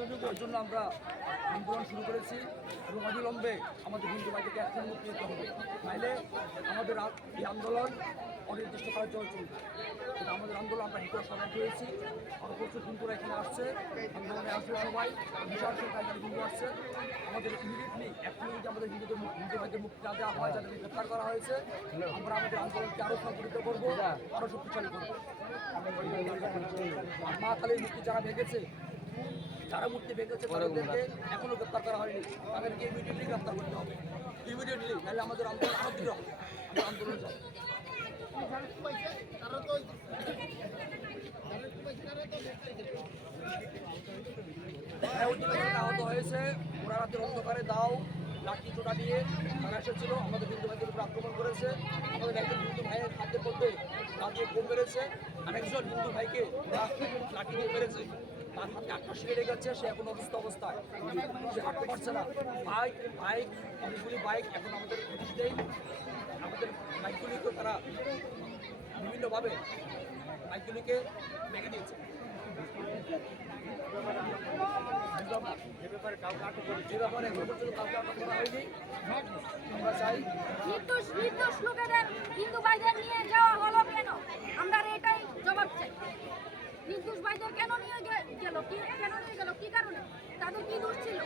তার জন্য আমরা আন্দোলন শুরু করেছি এবং অবিলম্বে আমাদের হিন্দু ভাইকে অ্যাকশন মুক্তি দিতে হবে, নাইলে আমাদের এই আন্দোলন অনির্দিষ্টকালের জন্য চলবে। এটা আমাদের আন্দোলন আমরা হিন্দুরা সবাই হয়েছি, আর প্রচুর হিন্দুরা এখানে আসছে, আন্দোলনে আসবে সবাই, বিশাল সংখ্যায় হিন্দু আসছে। আমাদের ইমিডিয়েটলি এখনই যদি আমাদের হিন্দু ভাইদের মুক্তি না দেওয়া হয়, যাদের গ্রেপ্তার করা হয়েছে, আমরা আমাদের আন্দোলনকে আরও সংগঠিত করবো, আরও শক্তিশালী করবো। আর মা কালীর মূর্তি যারা ভেঙেছে, যারা মূর্তি ভেঙেছে তাদেরকে এখনো গ্রেপ্তার করা হয়নি, তাদেরকে ইমিডিয়েটলি গ্রেপ্তার করতে হবে, ইমিডিয়েটলি, তাহলে আমাদের আন্দোলন আরও দৃঢ় হবে, আমাদের আন্দোলন যাবে। আহত হয়েছে, ওরা রাতের অন্ধকারে দাও লাঠি চোটা দিয়ে তারা এসেছিল, আমাদের হিন্দু ভাইদের উপর আক্রমণ করেছে। আমাদের একজন হিন্দু ভাইয়ের হাতের মধ্যে তা দিয়ে বোম মেরেছে, আরেকজন হিন্দু ভাইকে লাঠি দিয়ে মেরেছে, তার হাতে আকাশ কেটে গেছে, সে এখন অসুস্থ অবস্থায়, সে হাঁটতে পারছে না। অনেকগুলি বাইক এখন আমাদের দেয়, আমাদের বাইকগুলিকে তারা বিভিন্নভাবে বাইকগুলিকে ভেঙে দিয়েছে। নির্দোষ লোকেদের হিন্দু ভাইদের নিয়ে যাওয়া হলো কেন? আমরা এটাই জবাব চাই। নির্দোষ ভাইদের কেন নিয়ে গেল, কেন নিয়ে গেল, কি কারণে, তাদের কি দোষ ছিল?